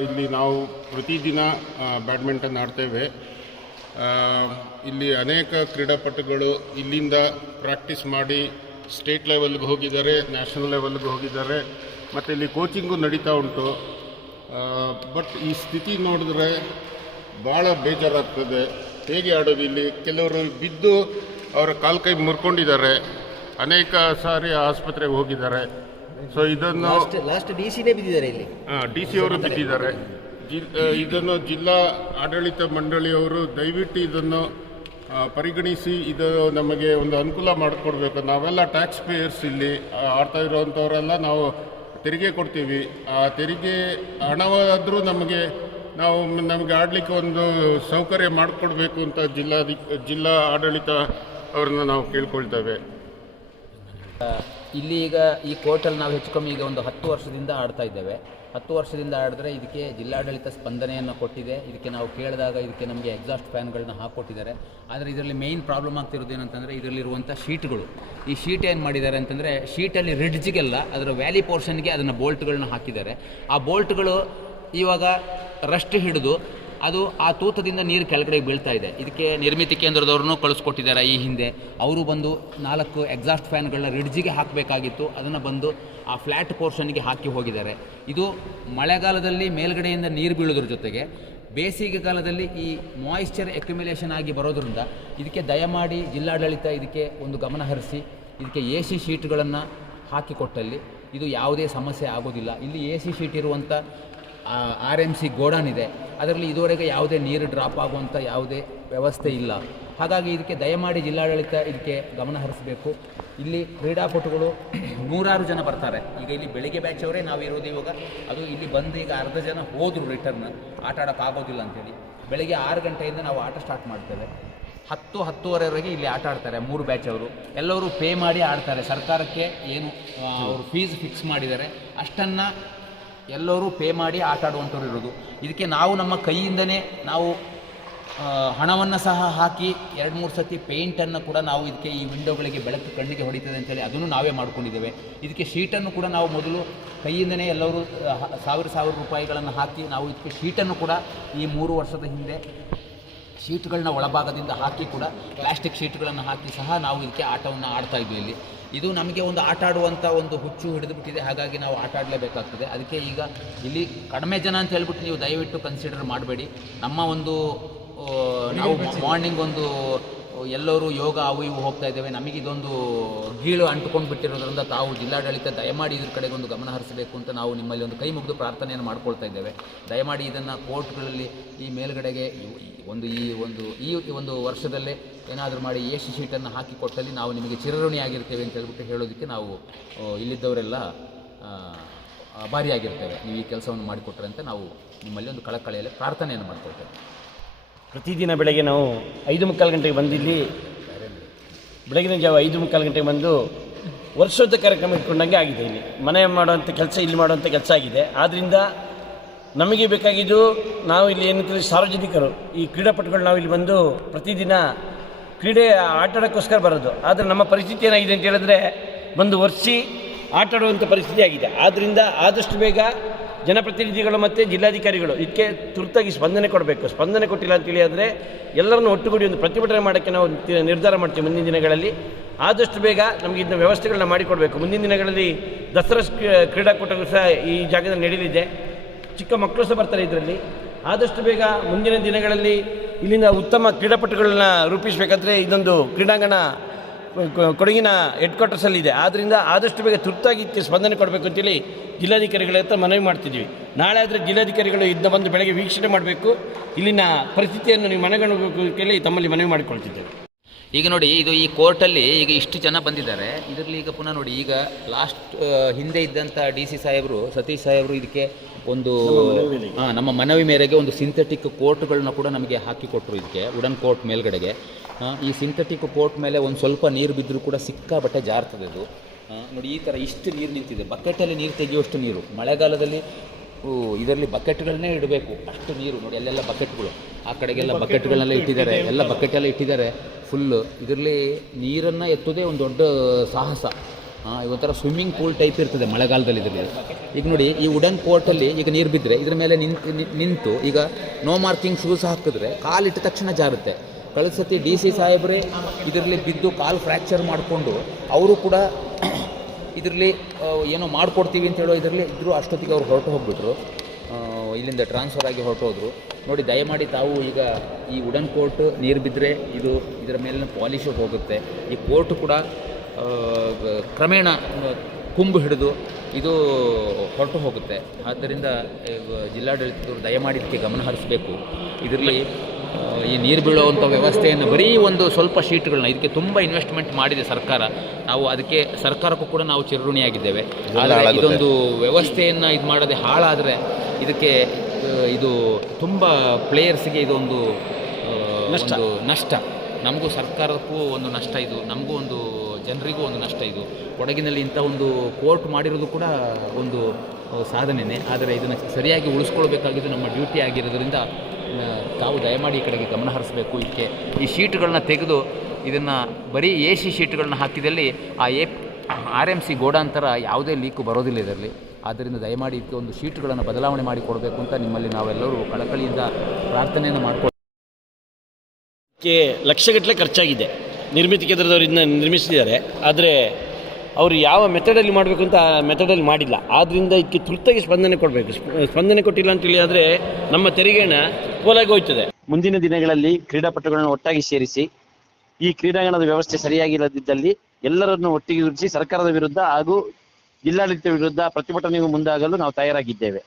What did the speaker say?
ಇಲ್ಲಿ ನಾವು ಪ್ರತಿದಿನ ಬ್ಯಾಡ್ಮಿಂಟನ್ ಆಡ್ತೇವೆ. ಇಲ್ಲಿ ಅನೇಕ ಕ್ರೀಡಾಪಟುಗಳು ಇಲ್ಲಿಂದ ಪ್ರಾಕ್ಟೀಸ್ ಮಾಡಿ ಸ್ಟೇಟ್ ಲೆವೆಲ್ಗೆ ಹೋಗಿದ್ದಾರೆ, ನ್ಯಾಷನಲ್ ಲೆವೆಲ್ಗೆ ಹೋಗಿದ್ದಾರೆ, ಮತ್ತು ಇಲ್ಲಿ ಕೋಚಿಂಗು ನಡೀತಾ ಉಂಟು. ಬಟ್ ಈ ಸ್ಥಿತಿ ನೋಡಿದ್ರೆ ಭಾಳ ಬೇಜಾರಾಗ್ತದೆ. ಹೇಗೆ ಆಡೋದು ಇಲ್ಲಿ? ಕೆಲವರು ಬಿದ್ದು ಅವರ ಕಾಲು ಕೈ ಮುರ್ಕೊಂಡಿದ್ದಾರೆ, ಅನೇಕ ಸಾರಿ ಆಸ್ಪತ್ರೆಗೆ ಹೋಗಿದ್ದಾರೆ. ಸೊ ಇದನ್ನು ಲಾಸ್ಟ್ ಡಿಸಿನೇ ಬಿದ್ದಿದ್ದಾರೆ, ಇಲ್ಲಿ ಡಿ ಸಿ ಅವರು ಬಿದ್ದಿದ್ದಾರೆ. ಇದನ್ನು ಜಿಲ್ಲಾ ಆಡಳಿತ ಮಂಡಳಿಯವರು ದಯವಿಟ್ಟು ಇದನ್ನು ಪರಿಗಣಿಸಿ ಇದು ನಮಗೆ ಒಂದು ಅನುಕೂಲ ಮಾಡಿಕೊಡ್ಬೇಕು. ನಾವೆಲ್ಲ ಟ್ಯಾಕ್ಸ್ ಪೇಯರ್ಸ್ ಇಲ್ಲಿ ಆಡ್ತಾ ಇರೋವಂಥವರೆಲ್ಲ ನಾವು ತೆರಿಗೆ ಕೊಡ್ತೀವಿ. ಆ ತೆರಿಗೆ ಹಣವಾದರೂ ನಮಗೆ ಆಡಲಿಕ್ಕೆ ಒಂದು ಸೌಕರ್ಯ ಮಾಡಿಕೊಡ್ಬೇಕು ಅಂತ ಜಿಲ್ಲಾ ಆಡಳಿತ ಅವ್ರನ್ನ ನಾವು ಕೇಳ್ಕೊಳ್ತೇವೆ. ಇಲ್ಲಿ ಈಗ ಈ ಕೋರ್ಟಲ್ಲಿ ನಾವು ಹೆಚ್ಚು ಕಮ್ಮಿ ಈಗ ಒಂದು 10 ವರ್ಷದಿಂದ ಆಡ್ತಾ ಇದ್ದೇವೆ. 10 ವರ್ಷದಿಂದ ಆಡಿದ್ರೆ ಇದಕ್ಕೆ ಜಿಲ್ಲಾಡಳಿತ ಸ್ಪಂದನೆಯನ್ನು ಕೊಟ್ಟಿದೆ. ಇದಕ್ಕೆ ನಾವು ಕೇಳಿದಾಗ ಇದಕ್ಕೆ ನಮಗೆ ಎಕ್ಸಾಸ್ಟ್ ಫ್ಯಾನ್ಗಳನ್ನ ಹಾಕ್ಕೊಟ್ಟಿದ್ದಾರೆ. ಆದರೆ ಇದರಲ್ಲಿ ಮೇಯ್ನ್ ಪ್ರಾಬ್ಲಮ್ ಆಗ್ತಿರೋದು ಏನಂತಂದರೆ ಇದರಲ್ಲಿರುವಂಥ ಶೀಟ್ಗಳು. ಈ ಶೀಟ್ ಏನು ಮಾಡಿದ್ದಾರೆ ಅಂತಂದರೆ ಶೀಟಲ್ಲಿ ರಿಡ್ಜ್ಗೆಲ್ಲ ಅದರ ವ್ಯಾಲಿ ಪೋರ್ಷನ್ಗೆ ಅದನ್ನು ಬೋಲ್ಟ್ಗಳನ್ನ ಹಾಕಿದ್ದಾರೆ. ಆ ಬೋಲ್ಟ್ಗಳು ಇವಾಗ ರಸ್ಟ್ ಹಿಡಿದು ಅದು ಆ ತೂತದಿಂದ ನೀರು ಕೆಳಗಡೆ ಬೀಳ್ತಾ ಇದೆ. ಇದಕ್ಕೆ ನಿರ್ಮಿತಿ ಕೇಂದ್ರದವ್ರನ್ನೂ ಕಳಿಸ್ಕೊಟ್ಟಿದ್ದಾರೆ. ಈ ಹಿಂದೆ ಅವರು ಬಂದು 4 ಎಕ್ಸಾಸ್ಟ್ ಫ್ಯಾನ್ಗಳನ್ನ ರಿಡ್ಜಿಗೆ ಹಾಕಬೇಕಾಗಿತ್ತು, ಅದನ್ನು ಬಂದು ಆ ಫ್ಲ್ಯಾಟ್ ಪೋರ್ಷನ್ಗೆ ಹಾಕಿ ಹೋಗಿದ್ದಾರೆ. ಇದು ಮಳೆಗಾಲದಲ್ಲಿ ಮೇಲ್ಗಡೆಯಿಂದ ನೀರು ಬೀಳೋದ್ರ ಜೊತೆಗೆ ಬೇಸಿಗೆ ಕಾಲದಲ್ಲಿ ಈ ಮಾಯಿಶ್ಚರ್ ಅಕ್ಯುಮಿಲೇಷನ್ ಆಗಿ ಬರೋದ್ರಿಂದ ಇದಕ್ಕೆ ದಯಮಾಡಿ ಜಿಲ್ಲಾಡಳಿತ ಇದಕ್ಕೆ ಒಂದು ಗಮನ ಹರಿಸಿ ಇದಕ್ಕೆ AC ಶೀಟ್ಗಳನ್ನು ಹಾಕಿಕೊಟ್ಟಲ್ಲಿ ಇದು ಯಾವುದೇ ಸಮಸ್ಯೆ ಆಗೋದಿಲ್ಲ. ಇಲ್ಲಿ AC ಶೀಟ್ ಇರುವಂಥ RMC ಗೋಡಾನ್ ಇದೆ, ಅದರಲ್ಲಿ ಇದುವರೆಗೆ ಯಾವುದೇ ನೀರು ಡ್ರಾಪ್ ಆಗುವಂಥ ಯಾವುದೇ ವ್ಯವಸ್ಥೆ ಇಲ್ಲ. ಹಾಗಾಗಿ ಇದಕ್ಕೆ ದಯಮಾಡಿ ಜಿಲ್ಲಾಡಳಿತ ಇದಕ್ಕೆ ಗಮನ ಹರಿಸಬೇಕು. ಇಲ್ಲಿ ಕ್ರೀಡಾಪಟುಗಳು 100 ಜನ ಬರ್ತಾರೆ. ಈಗ ಇಲ್ಲಿ ಬೆಳಿಗ್ಗೆ ಬ್ಯಾಚ್ ಅವರೇ ನಾವು ಇರೋದು ಇವಾಗ. ಅದು ಇಲ್ಲಿ ಬಂದು ಈಗ ಅರ್ಧ ಜನ ಹೋದರು ರಿಟರ್ನ್, ಆಟ ಆಡೋಕ್ಕಾಗೋದಿಲ್ಲ ಅಂಥೇಳಿ. ಬೆಳಗ್ಗೆ 6 ಗಂಟೆಯಿಂದ ನಾವು ಆಟ ಸ್ಟಾರ್ಟ್ ಮಾಡ್ತೇವೆ. 10-10:30ವರೆಗೆ ಇಲ್ಲಿ ಆಟ ಆಡ್ತಾರೆ 3 ಬ್ಯಾಚ್ ಅವರು. ಎಲ್ಲರೂ ಪೇ ಮಾಡಿ ಆಡ್ತಾರೆ. ಸರ್ಕಾರಕ್ಕೆ ಏನು ಅವರು ಫೀಸ್ ಫಿಕ್ಸ್ ಮಾಡಿದ್ದಾರೆ ಅಷ್ಟನ್ನು ಎಲ್ಲರೂ ಪೇ ಮಾಡಿ ಆಟ ಆಡುವಂಥವ್ರು ಇರೋದು. ಇದಕ್ಕೆ ನಾವು ನಮ್ಮ ಕೈಯಿಂದನೇ ನಾವು ಹಣವನ್ನು ಸಹ ಹಾಕಿ 2-3 ಸತಿ ಪೇಂಟನ್ನು ಕೂಡ ನಾವು ಇದಕ್ಕೆ ಈ ವಿಂಡೋಗಳಿಗೆ ಬೆಳಕು ಕಣ್ಣಿಗೆ ಹೊಡಿತದೆ ಅಂತೇಳಿ ಅದನ್ನು ನಾವೇ ಮಾಡ್ಕೊಂಡಿದ್ದೇವೆ. ಇದಕ್ಕೆ ಶೀಟನ್ನು ಕೂಡ ನಾವು ಮೊದಲು ಕೈಯಿಂದನೇ ಎಲ್ಲರೂ 1000 ರೂಪಾಯಿಗಳನ್ನು ಹಾಕಿ ನಾವು ಇದಕ್ಕೆ ಶೀಟನ್ನು ಕೂಡ ಈ 3 ವರ್ಷದ ಹಿಂದೆ ಶೀಟ್ಗಳನ್ನ ಒಳಭಾಗದಿಂದ ಹಾಕಿ ಕೂಡ ಪ್ಲಾಸ್ಟಿಕ್ ಶೀಟ್ಗಳನ್ನು ಹಾಕಿ ಸಹ ನಾವು ಇದಕ್ಕೆ ಆಟವನ್ನು ಆಡ್ತಾ ಇದ್ವಿ. ಇದು ನಮಗೆ ಒಂದು ಆಟ ಆಡುವಂಥ ಒಂದು ಹುಚ್ಚು ಹಿಡಿದುಬಿಟ್ಟಿದೆ. ಹಾಗಾಗಿ ನಾವು ಆಟ ಆಡಲೇಬೇಕಾಗ್ತದೆ. ಅದಕ್ಕೆ ಈಗ ಇಲ್ಲಿ ಕಡಿಮೆ ಜನ ಅಂತ ಹೇಳ್ಬಿಟ್ಟು ನೀವು ದಯವಿಟ್ಟು ಕನ್ಸಿಡರ್ ಮಾಡಬೇಡಿ. ನಮ್ಮ ಒಂದು ನಾವು ಮಾರ್ನಿಂಗ್ ಒಂದು ಎಲ್ಲರೂ ಯೋಗ ಅವು ಇವು ಹೋಗ್ತಾ ಇದ್ದೇವೆ. ನಮಗಿದೊಂದು ಗೀಳು ಅಂಟುಕೊಂಡು ಬಿಟ್ಟಿರೋದ್ರಿಂದ ತಾವು ಜಿಲ್ಲಾಡಳಿತ ದಯಮಾಡಿ ಇದ್ರ ಕಡೆಗೆ ಒಂದು ಗಮನ ಹರಿಸಬೇಕು ಅಂತ ನಾವು ನಿಮ್ಮಲ್ಲಿ ಒಂದು ಕೈ ಮುಗಿದು ಪ್ರಾರ್ಥನೆಯನ್ನು ಮಾಡ್ಕೊಳ್ತಾ ಇದ್ದೇವೆ. ದಯಮಾಡಿ ಇದನ್ನು ಕೋರ್ಟ್ಗಳಲ್ಲಿ ಈ ಮೇಲ್ಗಡೆಗೆ ಈ ಒಂದು ವರ್ಷದಲ್ಲೇ ಏನಾದರೂ ಮಾಡಿ AC ಶೀಟನ್ನು ಹಾಕಿ ಕೊಟ್ಟಲ್ಲಿ ನಾವು ನಿಮಗೆ ಚಿರಋಣಿಯಾಗಿರ್ತೇವೆ ಅಂತ ಹೇಳ್ಬಿಟ್ಟು ಹೇಳೋದಕ್ಕೆ ನಾವು ಇಲ್ಲಿದ್ದವರೆಲ್ಲ ಆಭಾರಿಯಾಗಿರ್ತೇವೆ. ನೀವು ಈ ಕೆಲಸವನ್ನು ಮಾಡಿಕೊಟ್ರೆ ಅಂತ ನಾವು ನಿಮ್ಮಲ್ಲಿ ಒಂದು ಕಳಕಳಿಯಲ್ಲಿ ಪ್ರಾರ್ಥನೆಯನ್ನು ಮಾಡ್ಕೊಳ್ತೇವೆ. ಪ್ರತಿದಿನ ಬೆಳಗ್ಗೆ ನಾವು 5:45 ಗಂಟೆಗೆ ಬಂದಿಲ್ಲಿ ಬೆಳಗಿನ ಜಾವ 5:45 ಗಂಟೆಗೆ ಬಂದು ವರ್ಷೋತ್ಸವ ಕಾರ್ಯಕ್ರಮ ಇಟ್ಕೊಂಡಂಗೆ ಆಗಿದೆ. ಇಲ್ಲಿ ಮನೆ ಮಾಡುವಂಥ ಕೆಲಸ ಇಲ್ಲಿ ಮಾಡುವಂಥ ಕೆಲಸ ಆಗಿದೆ. ಆದ್ದರಿಂದ ನಮಗೆ ಬೇಕಾಗಿದ್ದು ನಾವು ಇಲ್ಲಿ ಏನಂತಂದರೆ ಸಾರ್ವಜನಿಕರು ಈ ಕ್ರೀಡಾಪಟುಗಳು ನಾವು ಇಲ್ಲಿ ಬಂದು ಪ್ರತಿದಿನ ಕ್ರೀಡೆ ಆಟ ಆಡೋಕ್ಕೋಸ್ಕರ ಬರೋದು. ಆದರೆ ನಮ್ಮ ಪರಿಸ್ಥಿತಿ ಏನಾಗಿದೆ ಅಂತ ಹೇಳಿದ್ರೆ ಬಂದು ವರ್ಷಿ ಆಟ ಆಡುವಂಥ ಪರಿಸ್ಥಿತಿ ಆಗಿದೆ. ಆದ್ದರಿಂದ ಆದಷ್ಟು ಬೇಗ ಜನಪ್ರತಿನಿಧಿಗಳು ಮತ್ತು ಜಿಲ್ಲಾಧಿಕಾರಿಗಳು ಇದಕ್ಕೆ ತುರ್ತಾಗಿ ಸ್ಪಂದನೆ ಕೊಡಬೇಕು. ಸ್ಪಂದನೆ ಕೊಟ್ಟಿಲ್ಲ ಅಂತೇಳಿ ಆದರೆ ಎಲ್ಲರನ್ನು ಒಟ್ಟುಗೂಡಿ ಒಂದು ಪ್ರತಿಭಟನೆ ಮಾಡೋಕ್ಕೆ ನಾವು ನಿರ್ಧಾರ ಮಾಡ್ತೀವಿ. ಮುಂದಿನ ದಿನಗಳಲ್ಲಿ ಆದಷ್ಟು ಬೇಗ ನಮಗೆ ಇದನ್ನ ವ್ಯವಸ್ಥೆಗಳನ್ನ ಮಾಡಿಕೊಡಬೇಕು. ಮುಂದಿನ ದಿನಗಳಲ್ಲಿ ದಸರಾ ಕ್ರೀಡಾಕೂಟಗಳು ಸಹ ಈ ಜಾಗದಲ್ಲಿ ನಡೆಯಲಿದೆ. ಚಿಕ್ಕ ಮಕ್ಕಳು ಸಹ ಬರ್ತಾರೆ ಇದರಲ್ಲಿ. ಆದಷ್ಟು ಬೇಗ ಮುಂದಿನ ದಿನಗಳಲ್ಲಿ ಇಲ್ಲಿಂದ ಉತ್ತಮ ಕ್ರೀಡಾಪಟುಗಳನ್ನ ರೂಪಿಸಬೇಕಂದ್ರೆ ಇದೊಂದು ಕ್ರೀಡಾಂಗಣ ಕೊಡಗಿನ ಹೆಡ್ ಕ್ವಾರ್ಟರ್ಸಲ್ಲಿದೆ. ಆದ್ದರಿಂದ ಆದಷ್ಟು ಬೇಗ ತುರ್ತಾಗಿ ಸ್ಪಂದನೆ ಕೊಡಬೇಕು ಅಂತೇಳಿ ಜಿಲ್ಲಾಧಿಕಾರಿಗಳ ಹತ್ರ ಮನವಿ ಮಾಡ್ತಿದ್ದೀವಿ. ನಾಳೆ ಆದರೆ ಜಿಲ್ಲಾಧಿಕಾರಿಗಳು ಇದನ್ನ ಬಂದು ಬೆಳಗ್ಗೆ ವೀಕ್ಷಣೆ ಮಾಡಬೇಕು. ಇಲ್ಲಿನ ಪರಿಸ್ಥಿತಿಯನ್ನು ನೀವು ಮನಗಣಕ್ಕೆ ತಮ್ಮಲ್ಲಿ ಮನವಿ ಮಾಡಿಕೊಳ್ತಿದ್ದೇವೆ. ಈಗ ನೋಡಿ, ಇದು ಈ ಕೋರ್ಟಲ್ಲಿ ಈಗ ಇಷ್ಟು ಜನ ಬಂದಿದ್ದಾರೆ. ಇದರಲ್ಲಿ ಈಗ ಪುನಃ ನೋಡಿ, ಈಗ ಲಾಸ್ಟ್ ಹಿಂದೆ ಇದ್ದಂಥ DC ಸಾಹೇಬರು ಸತೀಶ್ ಸಾಹೇಬರು ಇದಕ್ಕೆ ಒಂದು ನಮ್ಮ ಮನವಿ ಮೇರೆಗೆ ಒಂದು ಸಿಂಥೆಟಿಕ್ ಕೋರ್ಟ್ಗಳನ್ನ ಕೂಡ ನಮಗೆ ಹಾಕಿಕೊಟ್ರು. ಇದಕ್ಕೆ ವುಡನ್ ಕೋರ್ಟ್ ಮೇಲ್ಗಡೆಗೆ ಈ ಸಿಂಥೆಟಿಕ್ ಕೋರ್ಟ್ ಮೇಲೆ ಒಂದು ಸ್ವಲ್ಪ ನೀರು ಬಿದ್ದರೂ ಕೂಡ ಸಿಕ್ಕಾಬಟ್ಟೆ ಜಾರ್ತದೆ ಅದು. ನೋಡಿ, ಈ ಥರ ಇಷ್ಟು ನೀರು ನಿಂತಿದೆ. ಬಕೆಟಲ್ಲಿ ನೀರು ತೆಗೆಯುವಷ್ಟು ನೀರು ಮಳೆಗಾಲದಲ್ಲಿ ಇದರಲ್ಲಿ ಬಕೆಟ್ಗಳನ್ನೇ ಇಡಬೇಕು, ಅಷ್ಟು ನೀರು. ನೋಡಿ, ಅಲ್ಲೆಲ್ಲ ಬಕೆಟ್ಗಳು, ಆ ಕಡೆಗೆಲ್ಲ ಬಕೆಟ್ಗಳನ್ನೆಲ್ಲ ಇಟ್ಟಿದ್ದಾರೆ, ಎಲ್ಲ ಬಕೆಟೆಲ್ಲ ಇಟ್ಟಿದ್ದಾರೆ ಫುಲ್ಲು. ಇದರಲ್ಲಿ ನೀರನ್ನು ಎತ್ತೋದೇ ಒಂದು ದೊಡ್ಡ ಸಾಹಸ. ಒಂಥರ ಸ್ವಿಮ್ಮಿಂಗ್ ಪೂಲ್ ಟೈಪ್ ಇರ್ತದೆ ಮಳೆಗಾಲದಲ್ಲಿ ಇದರಲ್ಲಿ. ಈಗ ನೋಡಿ ಈ ವುಡನ್ ಕೋರ್ಟಲ್ಲಿ ಈಗ ನೀರು ಬಿದ್ದರೆ ಇದ್ರ ಮೇಲೆ ನಿಂತು ಈಗ ನೋ ಮಾರ್ಕಿಂಗ್ ಶೂಸ್ ಹಾಕಿದ್ರೆ ಕಾಲಿಟ್ಟ ತಕ್ಷಣ ಜಾರುತ್ತೆ. ಕಳೆದ ಸತಿ DC ಸಾಹೇಬ್ರೆ ಇದರಲ್ಲಿ ಬಿದ್ದು ಕಾಲು ಫ್ರ್ಯಾಕ್ಚರ್ ಮಾಡಿಕೊಂಡು ಅವರು ಕೂಡ ಇದರಲ್ಲಿ ಏನೋ ಮಾಡಿಕೊಡ್ತೀವಿ ಅಂತ ಹೇಳೋ ಇದರಲ್ಲಿ ಇದ್ದರು. ಅಷ್ಟೊತ್ತಿಗೆ ಅವ್ರು ಹೊರಟು ಹೋಗ್ಬಿಟ್ರು, ಇಲ್ಲಿಂದ ಟ್ರಾನ್ಸ್ಫರ್ ಆಗಿ ಹೊರಟೋದ್ರು. ನೋಡಿ ದಯಮಾಡಿ ತಾವು ಈಗ ಈ ವುಡನ್ ಕೋರ್ಟ್ ನೀರು ಬಿದ್ದರೆ ಇದರ ಮೇಲಿನ ಪಾಲಿಶು ಹೋಗುತ್ತೆ. ಈ ಕೋರ್ಟ್ ಕೂಡ ಕ್ರಮೇಣ ಕುಂಬು ಹಿಡಿದು ಇದು ಹೊರಟು ಹೋಗುತ್ತೆ. ಆದ್ದರಿಂದ ಜಿಲ್ಲಾಡಳಿತದವರು ದಯಮಾಡಿ ಇದಕ್ಕೆ ಗಮನ ಹರಿಸಬೇಕು. ಇದರಲ್ಲಿ ಈ ನೀರು ಬೀಳುವಂಥ ವ್ಯವಸ್ಥೆಯನ್ನು ಬರೀ ಒಂದು ಸ್ವಲ್ಪ ಶೀಟ್ಗಳನ್ನ, ಇದಕ್ಕೆ ತುಂಬ ಇನ್ವೆಸ್ಟ್ಮೆಂಟ್ ಮಾಡಿದೆ ಸರ್ಕಾರ. ನಾವು ಅದಕ್ಕೆ ಸರ್ಕಾರಕ್ಕೂ ಕೂಡ ನಾವು ಚಿರಋಣಿಯಾಗಿದ್ದೇವೆ. ಆದರೆ ಇದೊಂದು ವ್ಯವಸ್ಥೆಯನ್ನು ಇದು ಮಾಡದೆ ಹಾಳಾದರೆ ಇದಕ್ಕೆ ಇದು ತುಂಬ ಪ್ಲೇಯರ್ಸ್ಗೆ ಇದೊಂದು ನಷ್ಟ. ನಮಗೂ ಸರ್ಕಾರಕ್ಕೂ ಒಂದು ನಷ್ಟ, ಇದು ನಮಗೂ ಒಂದು ಜನರಿಗೂ ಒಂದು ನಷ್ಟ. ಇದು ಕೊಡಗಿನಲ್ಲಿ ಇಂಥ ಒಂದು ಕೋರ್ಟ್ ಮಾಡಿರೋದು ಕೂಡ ಒಂದು ಸಾಧನೆಯೇ. ಆದರೆ ಇದನ್ನು ಸರಿಯಾಗಿ ಉಳಿಸ್ಕೊಳ್ಬೇಕಾಗಿದ್ದು ನಮ್ಮ ಡ್ಯೂಟಿ ಆಗಿರೋದ್ರಿಂದ ತಾವು ದಯಮಾಡಿ ಈ ಕಡೆಗೆ ಗಮನ ಹರಿಸಬೇಕು. ಇದಕ್ಕೆ ಈ ಶೀಟ್ಗಳನ್ನ ತೆಗೆದು ಇದನ್ನು ಬರೀ AC ಶೀಟ್ಗಳನ್ನ ಹಾಕಿದಲ್ಲಿ ಆ RMC ಗೋಡಾಂತರ ಯಾವುದೇ ಲೀಕು ಬರೋದಿಲ್ಲ ಇದರಲ್ಲಿ. ಆದ್ದರಿಂದ ದಯಮಾಡಿ ಇದಕ್ಕೆ ಒಂದು ಶೀಟ್ಗಳನ್ನು ಬದಲಾವಣೆ ಮಾಡಿ ಕೊಡಬೇಕು ಅಂತ ನಿಮ್ಮಲ್ಲಿ ನಾವೆಲ್ಲರೂ ಕಳಕಳಿಯಿಂದ ಪ್ರಾರ್ಥನೆಯನ್ನು ಮಾಡಿಕೊಳ್ಳಿ. ಲಕ್ಷಗಟ್ಟಲೆ ಖರ್ಚಾಗಿದೆ. ನಿರ್ಮಿತಿ ಕೇಂದ್ರದವರು ಇದನ್ನ ನಿರ್ಮಿಸಿದ್ದಾರೆ, ಆದರೆ ಅವರು ಯಾವ ಮೆಥಡಲ್ಲಿ ಮಾಡಬೇಕು ಅಂತ ಆ ಮೆಥಡಲ್ಲಿ ಮಾಡಿಲ್ಲ. ಆದ್ದರಿಂದ ಇದಕ್ಕೆ ತುರ್ತಾಗಿ ಸ್ಪಂದನೆ ಕೊಡಬೇಕು. ಸ್ಪಂದನೆ ಕೊಟ್ಟಿಲ್ಲ ಅಂತೇಳಿ ಆದರೆ ನಮ್ಮ ತೆರಿಗೆ ಹಣ ಪೋಲಾಗಿ ಹೋಗ್ತದೆ. ಮುಂದಿನ ದಿನಗಳಲ್ಲಿ ಕ್ರೀಡಾಪಟುಗಳನ್ನು ಒಟ್ಟಾಗಿ ಸೇರಿಸಿ ಈ ಕ್ರೀಡಾಂಗಣದ ವ್ಯವಸ್ಥೆ ಸರಿಯಾಗಿಲ್ಲದಿದ್ದಲ್ಲಿ ಎಲ್ಲರನ್ನು ಒಟ್ಟಿಗೆ ಗುರುತಿಸಿ ಸರ್ಕಾರದ ವಿರುದ್ಧ ಹಾಗೂ ಜಿಲ್ಲಾಡಳಿತ ವಿರುದ್ಧ ಪ್ರತಿಭಟನೆಗೂ ಮುಂದಾಗಲು ನಾವು ತಯಾರಾಗಿದ್ದೇವೆ.